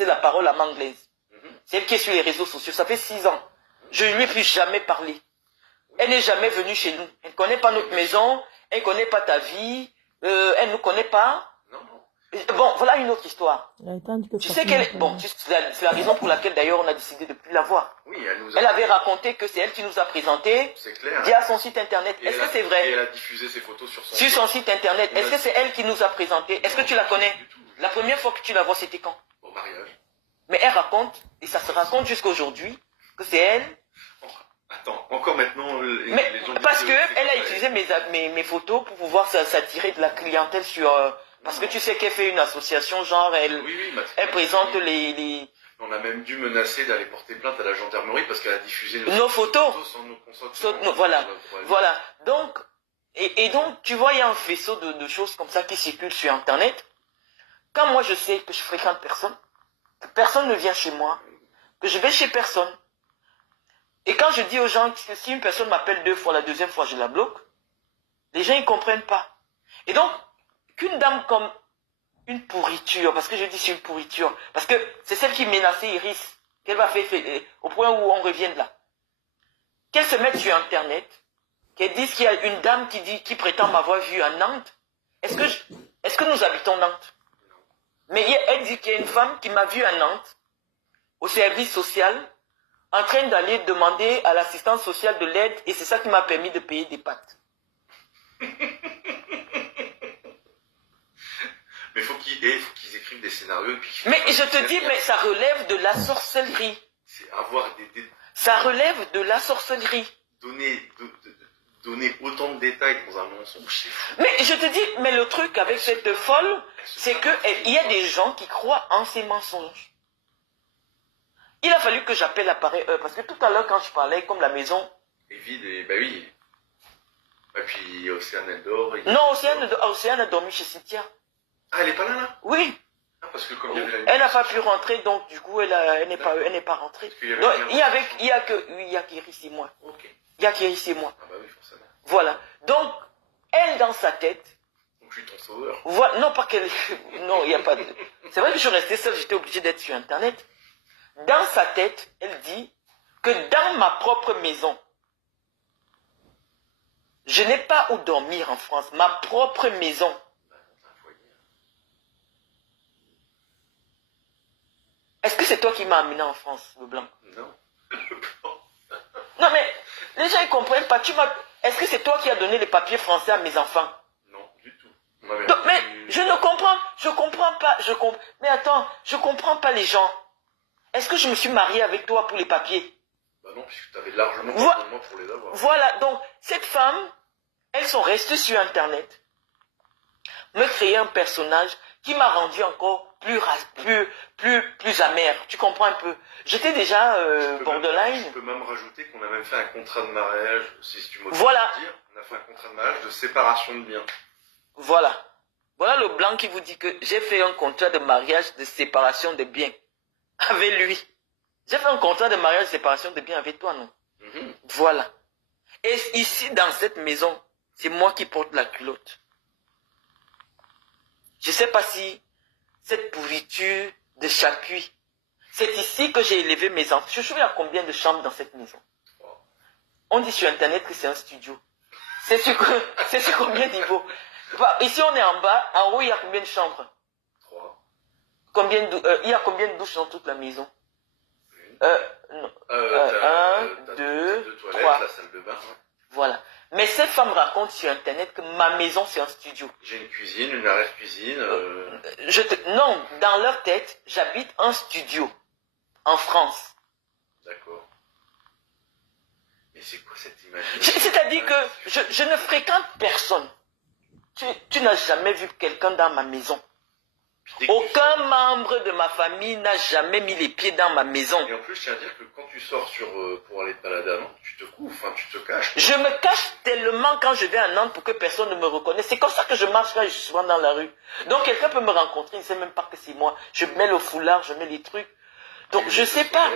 c'est la parole à anglaise. C'est elle qui est sur les réseaux sociaux. Ça fait 6 ans. Je ne lui ai plus jamais parlé. Elle n'est jamais venue chez nous. Elle ne connaît pas notre maison. Elle ne connaît pas ta vie. Elle ne nous connaît pas. Bon, voilà une autre histoire. Tu sais qu'elle est... Bon, c'est la raison pour laquelle d'ailleurs on a décidé de ne plus la voir. Oui, elle avait raconté que c'est elle qui nous a présenté via son site internet. Est-ce que c'est vrai? Et elle a diffusé ses photos sur son site internet. Est-ce que c'est elle qui nous a présenté? Est-ce que tu la connais? La première fois que tu la vois, c'était quand? Au mariage. Mais elle raconte, et ça se raconte jusqu'à aujourd'hui, que c'est elle. Attends, encore maintenant, mais les gens... Parce qu'elle a utilisé mes photos pour pouvoir s'attirer de la clientèle sur... Parce que tu sais qu'elle fait une association, genre, elle présente les... On a même dû menacer d'aller porter plainte à la gendarmerie parce qu'elle a diffusé nos photos sans nos consentements. Voilà. Donc, et donc, tu vois, il y a un faisceau de choses comme ça qui circulent sur Internet. Quand moi, je sais que je fréquente personne, que personne ne vient chez moi, que je vais chez personne, et quand je dis aux gens que si une personne m'appelle 2 fois, la deuxième fois, je la bloque, les gens, ils ne comprennent pas. Et donc, qu'une dame comme une pourriture, parce que je dis c'est une pourriture, parce que c'est celle qui menaçait Iris, qu'elle va faire au point où on revient de là. Qu'elle se mette sur Internet, qu'elle dise qu'il y a une dame qui prétend m'avoir vue à Nantes. Est-ce que nous habitons Nantes? Mais elle dit qu'il y a une femme qui m'a vue à Nantes, au service social, en train d'aller demander à l'assistance sociale de l'aide, et c'est ça qui m'a permis de payer des pâtes. Mais il faut qu'ils écrivent des scénarios. Mais je te dis, mais ça relève de la sorcellerie. C'est avoir Ça relève de la sorcellerie. Donner autant de détails dans un mensonge, c'est fou. Mais je te dis, mais le truc avec cette folle, c'est qu'il y a des gens qui croient en ces mensonges. Il a fallu que j'appelle l'appareil, parce que tout à l'heure, quand je parlais, comme la maison... est vide, et bah oui. Et puis Océane, elle dort. Non, Océane a dormi chez Cynthia. Ah, elle n'est pas là? Oui. Ah, parce que comme il y avait elle n'a pas pu rentrer, donc du coup, elle n'est pas rentrée. Donc, il y a qu'Iris et moi. Ok. Il y a qu'Iris et moi. Ah bah oui, forcément. Voilà. Donc, elle, dans sa tête... Donc, je suis ton sauveur. Voilà, non, pas qu'elle... Non, il n'y a pas de... C'est vrai que je suis resté seul, j'étais obligé d'être sur Internet. Dans sa tête, elle dit que dans ma propre maison, je n'ai pas où dormir en France. Ma propre maison. Est-ce que c'est toi qui m'as amené en France, le blanc? Non. Non, mais les gens ne comprennent pas. Est-ce que c'est toi qui as donné les papiers français à mes enfants? Non, du tout. Donc, mais je ne comprends pas. Mais attends, je ne comprends pas les gens. Est-ce que je me suis marié avec toi pour les papiers? Bah non, puisque tu avais largement pour les avoir. Voilà, donc cette femme, elles sont restées sur Internet, me créer un personnage qui m'a rendu encore plus amer. Tu comprends un peu? J'étais déjà borderline. Je peux même rajouter qu'on a même fait un contrat de mariage, si tu m'autorises voilà. dire. On a fait un contrat de mariage de séparation de biens. Voilà. Voilà le blanc qui vous dit que j'ai fait un contrat de mariage de séparation de biens. Avec lui. J'ai fait un contrat de mariage de séparation de biens avec toi, non? Voilà. Et ici, dans cette maison, c'est moi qui porte la culotte. Je ne sais pas si cette pourriture de Chapuis, c'est ici que j'ai élevé mes enfants. Je sais à combien de chambres dans cette maison? On dit sur Internet que c'est un studio. C'est sur combien de niveaux? Ici, on est en bas. En haut, il y a combien de chambres? 3. Il y a combien de douches dans toute la maison? 1, 2, 3. La salle de bain. Voilà. Mais cette femme raconte sur Internet que ma maison, c'est un studio. J'ai une cuisine, une arrière-cuisine. Non, dans leur tête, j'habite un studio. En France. D'accord. Mais c'est quoi cette image? C'est-à-dire que je ne fréquente personne. Tu n'as jamais vu quelqu'un dans ma maison. Aucun membre de ma famille n'a jamais mis les pieds dans ma maison. Et en plus, je tiens à dire que quand tu sors pour aller te balader à Nantes, tu te couvres, enfin tu te caches. Je me cache tellement quand je vais à Nantes pour que personne ne me reconnaisse. C'est comme ça que je marche quand je suis souvent dans la rue. Donc quelqu'un peut me rencontrer, il ne sait même pas que c'est moi. Je mets le foulard, je mets les trucs. Donc je ne sais pas.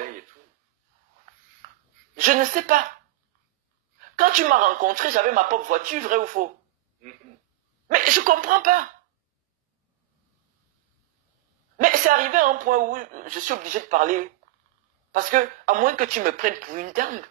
Je ne sais pas. Quand tu m'as rencontré, j'avais ma propre voiture, vrai ou faux? Mais je ne comprends pas. Mais c'est arrivé à un point où je suis obligé de parler. Parce que, à moins que tu me prennes pour une dingue,